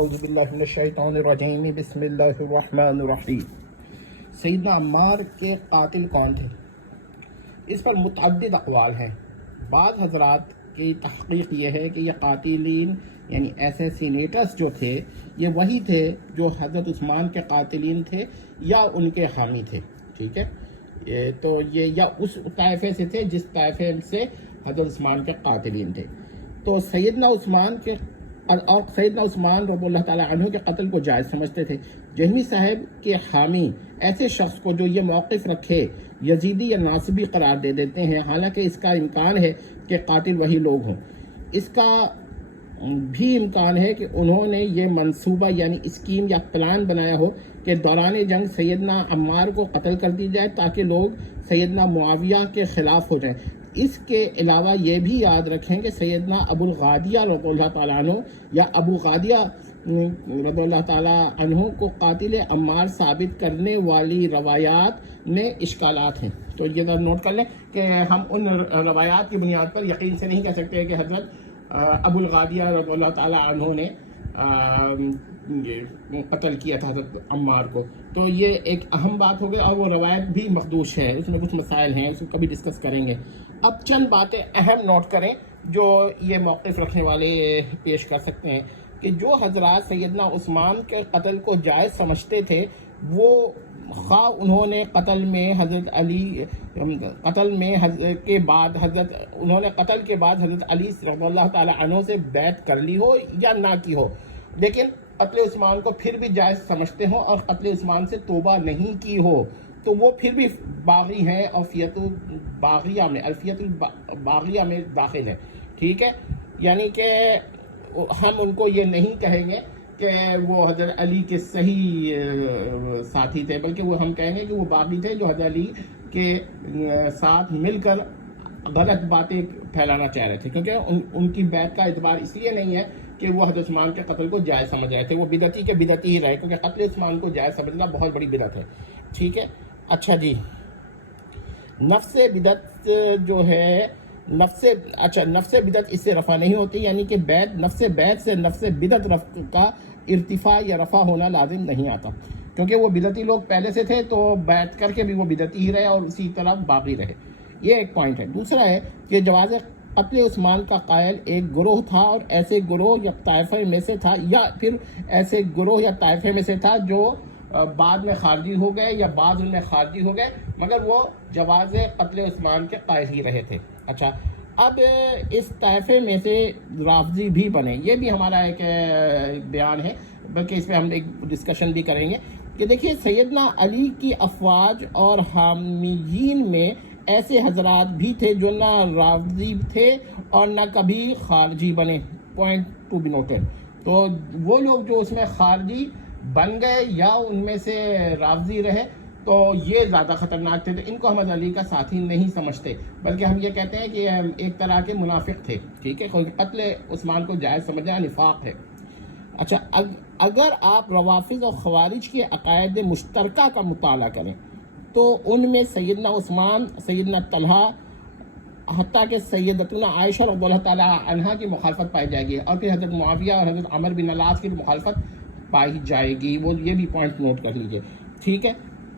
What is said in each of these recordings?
اعوذ باللہ من الشیطان الرجیم بسم اللہ الرحمن الرحیم۔ سیدنا عمار کے قاتل کون تھے؟ اس پر متعدد اقوال ہیں۔ بعض حضرات کی تحقیق یہ ہے کہ یہ قاتلین یعنی ایسیسینیٹرز جو تھے یہ وہی تھے جو حضرت عثمان کے قاتلین تھے یا ان کے حامی تھے، ٹھیک ہے؟ تو یہ یا اس طائفے سے تھے جس طائفے سے حضرت عثمان کے قاتلین تھے۔ تو سیدنا عثمان رضی اللہ تعالیٰ عنہ کے قتل کو جائز سمجھتے تھے۔ جہمی صاحب کے حامی ایسے شخص کو جو یہ موقف رکھے یزیدی یا ناصبی قرار دے دیتے ہیں، حالانکہ اس کا امکان ہے کہ قاتل وہی لوگ ہوں۔ اس کا بھی امکان ہے کہ انہوں نے یہ منصوبہ یعنی اسکیم یا پلان بنایا ہو کہ دوران جنگ سیدنا عمار کو قتل کر دی جائے تاکہ لوگ سیدنا معاویہ کے خلاف ہو جائیں۔ اس کے علاوہ یہ بھی یاد رکھیں کہ سیدنا ابو الغادیہ رضی اللہ تعالیٰ عنہ یا ابو غادیہ رضی اللہ تعالیٰ عنہ کو قاتل عمار ثابت کرنے والی روایات میں اشکالات ہیں۔ تو یہ ذرا نوٹ کر لیں کہ ہم ان روایات کی بنیاد پر یقین سے نہیں کہہ سکتے کہ حضرت ابو الغادیہ رضی اللہ تعالیٰ عنہ نے قتل کیا تھا حضرت عمار کو۔ تو یہ ایک اہم بات ہو گئی، اور وہ روایت بھی مخدوش ہے، اس میں کچھ مسائل ہیں، اس کو کبھی ڈسکس کریں گے۔ اب چند باتیں اہم نوٹ کریں جو یہ موقف رکھنے والے پیش کر سکتے ہیں کہ جو حضرات سیدنا عثمان کے قتل کو جائز سمجھتے تھے وہ خواہ انہوں نے قتل کے بعد حضرت علی رضی اللہ تعالی عنہ سے بیعت کر لی ہو یا نہ کی ہو، لیکن قتل عثمان کو پھر بھی جائز سمجھتے ہوں اور قتل عثمان سے توبہ نہیں کی ہو، تو وہ پھر بھی باغی ہیں، الفیت الباغیہ میں داخل ہے، ٹھیک ہے؟ یعنی کہ ہم ان کو یہ نہیں کہیں گے کہ وہ حضرت علی کے صحیح ساتھی تھے، بلکہ وہ ہم کہیں گے کہ وہ باغی تھے جو حضرت علی کے ساتھ مل کر غلط باتیں پھیلانا چاہ رہے تھے، کیونکہ ان کی بیعت کا اعتبار اس لیے نہیں ہے کہ وہ حضرت عثمان کے قتل کو جائز سمجھ رہے تھے، وہ بدعتی کے بدعتی ہی رہے، کیونکہ قتل عثمان کو جائز سمجھنا بہت بڑی بدعت ہے، ٹھیک ہے؟ اچھا جی، نفس بدعت جو ہے نفس بدعت اس سے رفع نہیں ہوتی، یعنی کہ نفس بیعت سے نفس بدعت کا ارتفاع یا رفع ہونا لازم نہیں آتا، کیونکہ وہ بدعتی لوگ پہلے سے تھے تو بیعت کر کے بھی وہ بدعتی ہی رہے اور اسی طرح باقی رہے۔ یہ ایک پوائنٹ ہے۔ دوسرا ہے کہ جواز قتل عثمان کا قائل ایک گروہ تھا، اور ایسے گروہ یا طائفے میں سے تھا، یا پھر ایسے گروہ یا طائفے میں سے تھا جو بعد میں خارجی ہو گئے یا بعض ان میں خارجی ہو گئے، مگر وہ جواز قتل عثمان کے قائل ہی رہے تھے۔ اچھا، اب اس طائفے میں سے رافضی بھی بنے، یہ بھی ہمارا ایک بیان ہے، بلکہ اس پہ ہم ایک ڈسکشن بھی کریں گے کہ دیکھیے سیدنا علی کی افواج اور حامیین میں ایسے حضرات بھی تھے جو نہ رافضی تھے اور نہ کبھی خارجی بنے، پوائنٹ ٹو بی نوٹڈ۔ تو وہ لوگ جو اس میں خارجی بن گئے یا ان میں سے رافضی رہے تو یہ زیادہ خطرناک تھے، تو ان کو ہم حضرت علی کا ساتھی نہیں سمجھتے، بلکہ ہم یہ کہتے ہیں کہ ایک طرح کے منافق تھے، ٹھیک ہے؟ قتل عثمان کو جائز سمجھنا نفاق ہے۔ اچھا، اگر آپ روافض اور خوارج کے عقائد مشترکہ کا مطالعہ کریں تو ان میں سیدنا عثمان، سیدنا طلحہ، حتیٰ کہ سیدتنا عائشہ رضی اللہ تعالیٰ عنہا کی مخالفت پائی جائے گی، اور پھر حضرت معاویہ اور حضرت عمر بن العاص کی مخالفت پائی جائے گی، وہ یہ بھی پوائنٹ نوٹ کر لیجئے، ٹھیک ہے؟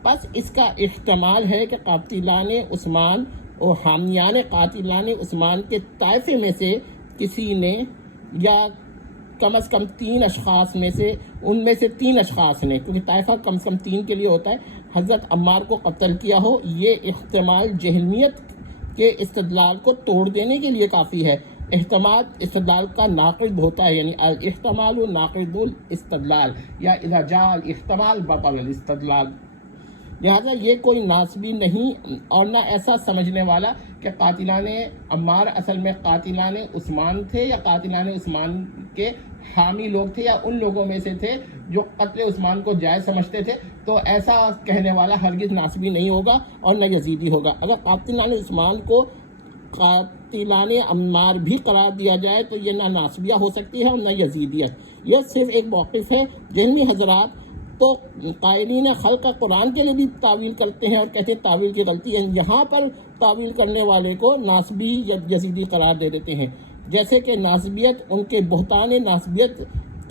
بس اس کا احتمال ہے کہ قاتلان عثمان اور حامیان قاتلان عثمان کے طائفے میں سے کسی نے یا کم از کم 3 اشخاص میں سے، ان میں سے 3 اشخاص نے، کیونکہ طائفہ کم از کم 3 کے لیے ہوتا ہے، حضرت عمار کو قتل کیا ہو۔ یہ احتمال جہمیت کے استدلال کو توڑ دینے کے لیے کافی ہے۔ احتمال استدلال کا ناقض ہوتا ہے، یعنی الاحتمال ناقض الاستدلال، یا اذا جاء الاحتمال بطل الاستدلال۔ لہذا یہ کوئی ناسبی نہیں اور نہ ایسا سمجھنے والا کہ قاتلان عمار اصل میں قاتلان عثمان تھے یا قاتلان عثمان کے حامی لوگ تھے یا ان لوگوں میں سے تھے جو قتل عثمان کو جائز سمجھتے تھے، تو ایسا کہنے والا ہرگز ناسبی نہیں ہوگا اور نہ یزیدی ہوگا۔ اگر قاتلان عثمان کو قاتلان عمار بھی قرار دیا جائے تو یہ نہ ناسبیہ ہو سکتی ہے اور نہ یزیدیت۔ یہ صرف ایک موقف ہے۔ جہمی حضرات تو قائلین خلق قرآن کے لیے بھی تعویل کرتے ہیں اور کہتے ہیں تعویل کی غلطی ہے، یہاں پر تعویل کرنے والے کو ناسبی یا یزیدی قرار دے دیتے ہیں، جیسے کہ ناسبیت ان کے بہتان ناسبیت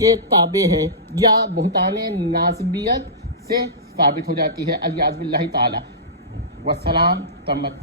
کے تابع ہے یا بہتان ناسبیت سے ثابت ہو جاتی ہے، الیاذ باللہ تعالی. والسلام تمت.